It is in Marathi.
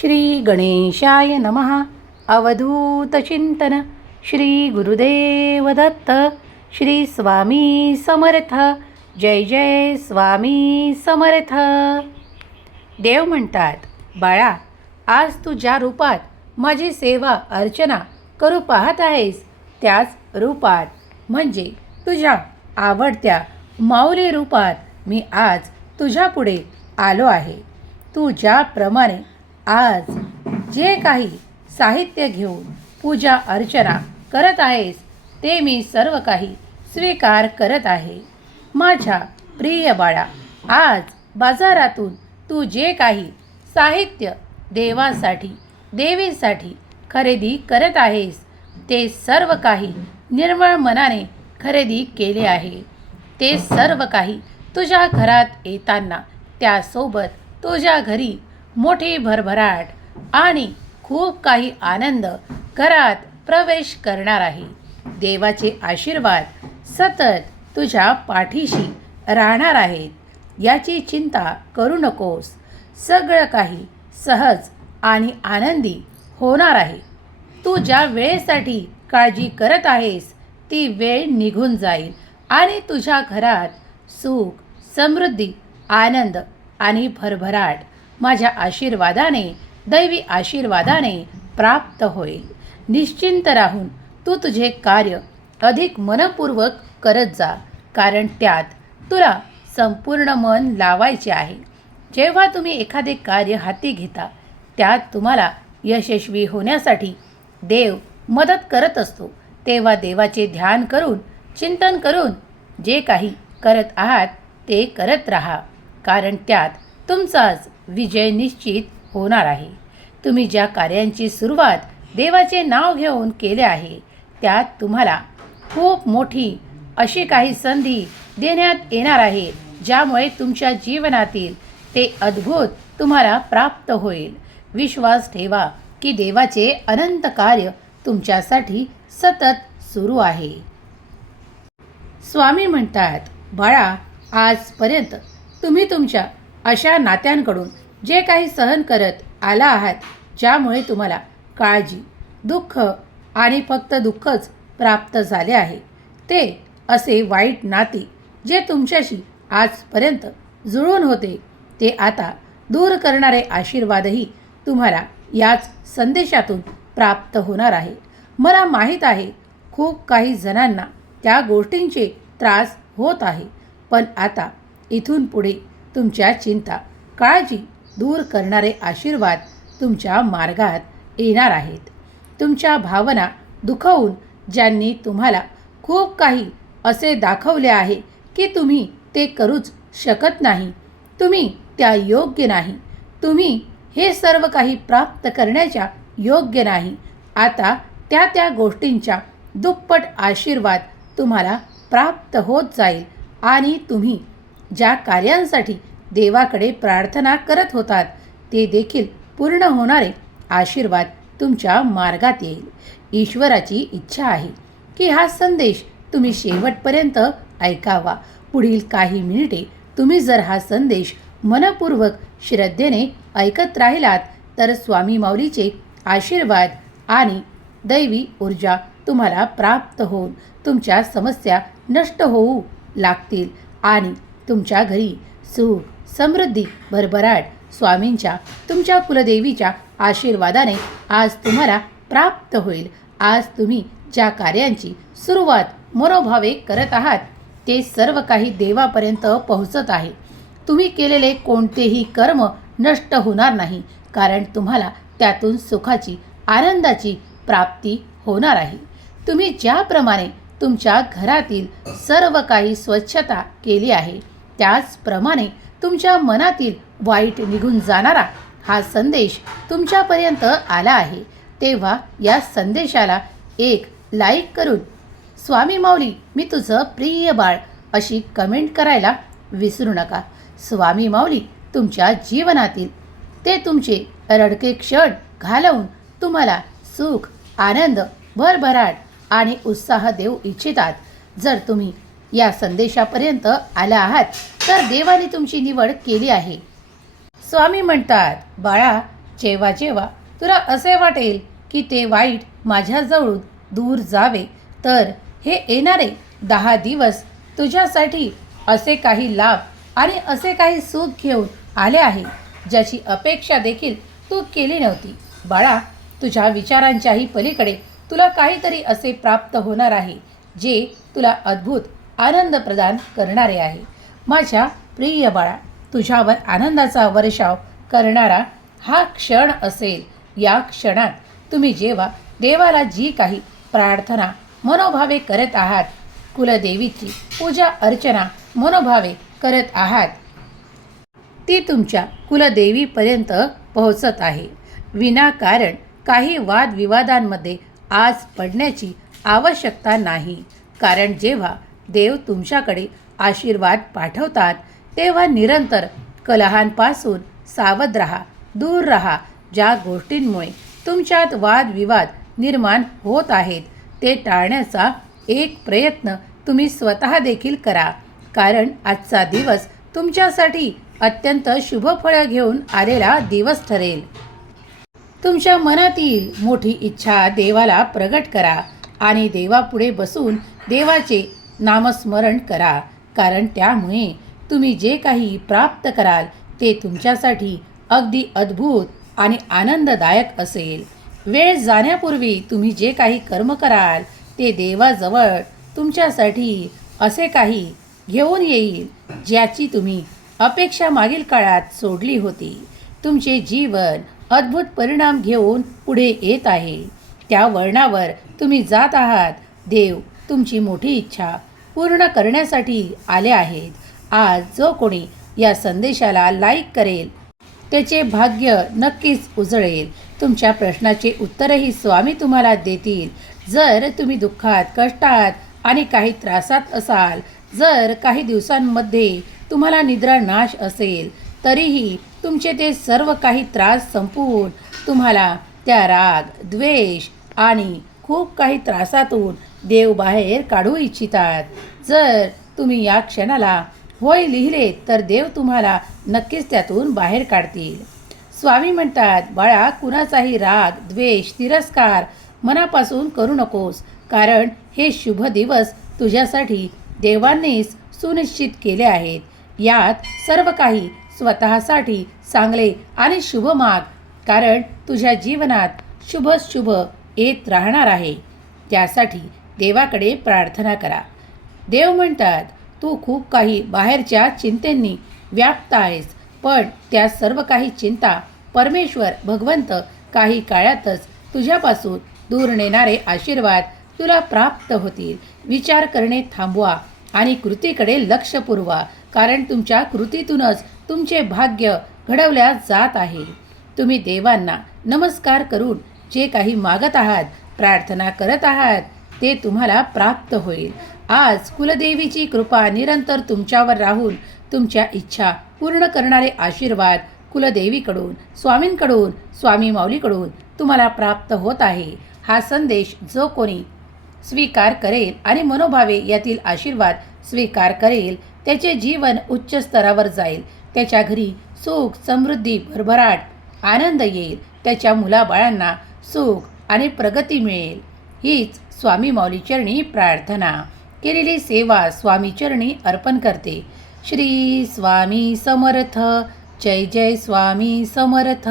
श्री गणेशाय नमः. अवधूत चिंतन. श्री गुरुदेव दत्त. श्री स्वामी समर्थ. जय जय स्वामी समर्थ. देव म्हणतात, बाळा, आज तू ज्या रूपात माझी सेवा अर्चना करू पाहत आहेस त्याच रूपात म्हणजे तुझ्या आवडत्या माऊली रूपात मी आज तुझ्यापुढे आलो आहे. तू ज्याप्रमाणे आज जे काही साहित्य घेऊन पूजा अर्चना करत आहेस ते मी सर्व काही स्वीकार करत आहे. माझ्या प्रिय बाळा, आज बाजारातून तू जे काही साहित्य देवासाठी देवीसाठी खरेदी करत आहेस ते सर्व काही निर्मळ मनाने खरेदी केले आहे. ते सर्व काही तुझ्या घरात येताना त्यासोबत तुझ्या घरी मोठी भरभराट आणि खूप काही आनंद घरात प्रवेश करणार आहे. देवाचे आशीर्वाद सतत तुझ्या पाठीशी राहणार आहेत. याची चिंता करू नकोस. सगळं काही सहज आणि आनंदी होणार आहे. तू ज्या वेळेसाठी काळजी करत आहेस ती वेळ निघून जाईल आणि तुझ्या घरात सुख, समृद्धी, आनंद आणि भरभराट माझ्या आशीर्वादाने, दैवी आशीर्वादाने प्राप्त होईल. निश्चिंत राहून तू तुझे कार्य अधिक मनपूर्वक करत जा, कारण त्यात तुला संपूर्ण मन लावायचे आहे. जेव्हा तुम्ही एखादे कार्य हाती घेता त्यात तुम्हाला यशस्वी होण्यासाठी देव मदत करत असतो. तेव्हा देवाचे ध्यान करून, चिंतन करून जे काही करत आहात ते करत राहा, कारण त्यात तुमचाच विजय निश्चित होणार आहे. तुम्ही ज्या कार्यांची सुरुवात देवाचे नाव घेऊन केले आहे त्यात तुम्हाला खूप मोठी अशी काही संधी देण्यात येणार आहे, ज्यामुळे तुमच्या जीवनातील ते अद्भुत तुम्हाला प्राप्त होईल. विश्वास ठेवा की देवाचे अनंत कार्य तुमच्यासाठी सतत सुरू आहे. स्वामी म्हणतात, बाळा, आजपर्यंत तुम्ही तुमच्या अशा नात्यांकडून जे काही सहन करत आला आहात ज्यामुळे तुम्हाला काळजी, दुःख आणि फक्त दुःखच प्राप्त झाले आहे, ते असे वाईट नाते जे तुमच्याशी आजपर्यंत जुळून होते ते आता दूर करणारे आशीर्वादही तुम्हाला याच संदेशातून प्राप्त होणार आहे. मला माहीत आहे खूप काही जणांना त्या गोष्टींचे त्रास होत आहे, पण आता इथून पुढे तुमच्या चिंता, काळजी दूर करणारे आशीर्वाद तुमच्या मार्गात येणार आहेत. तुमच्या भावना दुखवून ज्यांनी तुम्हाला खूप काही असे दाखवले आहे की तुम्ही ते करूच शकत नाही, तुम्ही त्या योग्य नाही, तुम्ही हे सर्व काही प्राप्त करण्याच्या योग्य नाही, आता त्या गोष्टींच्या दुप्पट आशीर्वाद तुम्हाला प्राप्त होत जाईल आणि तुम्ही ज्या कार्यांसाठी देवाकडे प्रार्थना करत होतात ते देखील पूर्ण होणारे आशीर्वाद तुमच्या मार्गात येईल. ईश्वराची इच्छा आहे की हा संदेश तुम्ही शेवटपर्यंत ऐकावा. पुढील काही मिनिटे तुम्ही जर हा संदेश मनपूर्वक श्रद्धेने ऐकत राहिलात तर स्वामी माऊलीचे आशीर्वाद आणि दैवी ऊर्जा तुम्हाला प्राप्त होऊन तुमच्या समस्या नष्ट होऊ लागतील आणि तुमच्या घरी सुख, समृद्धी, भरभराट स्वामींच्या, तुमच्या कुलदेवीच्या आशीर्वादाने आज तुम्हाला प्राप्त होईल. आज तुम्ही ज्या कार्यांची सुरुवात मनोभावे करत आहात ते सर्व काही देवापर्यंत पोहोचत आहे. तुम्ही केलेले कोणतेही कर्म नष्ट होणार नाही, कारण तुम्हाला त्यातून सुखाची, आनंदाची प्राप्ती होणार आहे. तुम्ही ज्याप्रमाणे तुमच्या घरातील सर्व काही स्वच्छता केली आहे त्याचप्रमाणे तुमच्या मनातील वाईट निघून जाणारा हा संदेश तुमच्यापर्यंत आला आहे. तेव्हा या संदेशाला एक लाईक करून स्वामी माऊली मी तुझं प्रिय बाळ अशी कमेंट करायला विसरू नका. स्वामी माऊली तुमच्या जीवनातील ते तुमचे रडके क्षण घालवून तुम्हाला सुख, आनंद, भरभराट आणि उत्साह देऊ इच्छितात. जर तुम्ही या संदेशापर्यंत आला आहात तर देवाने तुमची निवड केली आहे. स्वामी म्हणतात, बाळा, जेव्हा जेव्हा तुला असे वाटेल की ते वाईट माझ्याजवळून दूर जावे, तर हे येणारे 10 दिवस तुझ्यासाठी असे काही लाभ आणि असे काही सुख घेऊन आले आहे ज्याची अपेक्षा देखील तू केली नव्हती. बाळा, तुझ्या विचारांच्याही पलीकडे तुला काहीतरी असे प्राप्त होणार आहे जे तुला अद्भुत आनंद प्रदान करणारे आहे. माझ्या प्रिय बाळा, तुझ्यावर आनंदाचा वर्षाव करणारा हा क्षण असेल. या क्षणात तुम्ही जेव्हा देवाला जी काही प्रार्थना मनोभावे करत आहात, कुलदेवीची पूजा अर्चना मनोभावे करत आहात, ती तुमच्या कुलदेवीपर्यंत पोहोचत आहे. विनाकारण काही वादविवादांमध्ये आज पडण्याची आवश्यकता नाही. कारण जेव्हा देव तुमच्याकडे आशीर्वाद पाठवतात तेव्हा निरंतर कलहांपासून सावध राहा, दूर राहा. ज्या गोष्टींमुळे तुमच्यात वादविवाद निर्माण होत आहेत ते टाळण्याचा एक प्रयत्न तुम्ही स्वतः देखील करा. कारण आजचा दिवस तुमच्यासाठी अत्यंत शुभ फळं घेऊन आलेला दिवस ठरेल. तुमच्या मनातील मोठी इच्छा देवाला प्रगट करा आणि देवापुढे बसून देवाचे नामस्मरण करा. कारण त्यामुळे तुम्ही जे काही प्राप्त कराल ते तुमच्यासाठी अगदी अद्भुत आणि आनंददायक असेल. वेळ जाण्यापूर्वी तुम्ही जे काही कर्म कराल ते देवाजवळ तुमच्यासाठी असे काही घेऊन येईल ज्याची तुम्ही अपेक्षा मागील काळात सोडली होती. तुमचे जीवन अद्भुत परिणाम घेऊन पुढे येत आहे. त्या वळणावर तुम्ही जात आहात. देव तुमची मोठी इच्छा पूर्ण करण्यासाठी आले आहेत. आज जो कोणी या संदेशाला लाईक करेल त्याचे भाग्य नक्कीच उजळेल. तुमच्या प्रश्नाचे उत्तरही स्वामी तुम्हाला देतील. जर तुम्ही दुःखात, कष्टात आणि काही त्रासात असाल, जर काही दिवसांमध्ये तुम्हाला निद्रानाश असेल, तरीही तुमचे ते सर्व काही त्रास संपवून तुम्हाला त्या राग, द्वेष आणि खूप काही त्रासातून देव बाहेर काढू इच्छितात. जर तुम्ही या क्षणाला होय लिहिले तर देव तुम्हाला नक्कीच त्यातून बाहेर काढतील. स्वामी म्हणतात, बाळा, कुणाचाही राग, द्वेष, तिरस्कार मनापासून करू नकोस. कारण हे शुभ दिवस तुझ्यासाठी देवांनीच सुनिश्चित केले आहेत. यात सर्व काही स्वतःसाठी चांगले आणि शुभ माग. कारण तुझ्या जीवनात शुभ येत राहणार आहे. त्यासाठी देवाकडे प्रार्थना करा. देव म्हणतात, तू खूप काही बाहेरच्या चिंतेंनी व्याप्त आहेस, पण त्या सर्व काही चिंता परमेश्वर भगवंत काही काळातच तुझ्यापासून दूर नेणारे आशीर्वाद तुला प्राप्त होतील. विचार करणे थांबवा आणि कृतीकडे लक्ष पुरवा. कारण तुमच्या कृतीतूनच तुमचे भाग्य घडवल्या जात आहे. तुम्ही देवांना नमस्कार करून जे काही मागत आहात, प्रार्थना करत आहात, ते तुम्हाला प्राप्त होईल. आज कुलदेवीची कृपा निरंतर तुमच्यावर राहून तुमच्या इच्छा पूर्ण करणारे आशीर्वाद कुलदेवीकडून, स्वामींकडून, स्वामी माऊलीकडून तुम्हाला प्राप्त होत आहे. हा संदेश जो कोणी स्वीकार करेल आणि मनोभावे यातील आशीर्वाद स्वीकार करेल त्याचे जीवन उच्च स्तरावर जाईल. त्याच्या घरी सुख, समृद्धी, भरभराट, आनंद येईल. त्याच्या मुलाबाळांना सुख आणि प्रगती मिळेल. हीच स्वामी माऊलीचरणी प्रार्थना. केलेली सेवा स्वामीचरणी अर्पण करते. श्री स्वामी समर्थ. जय जय स्वामी समर्थ.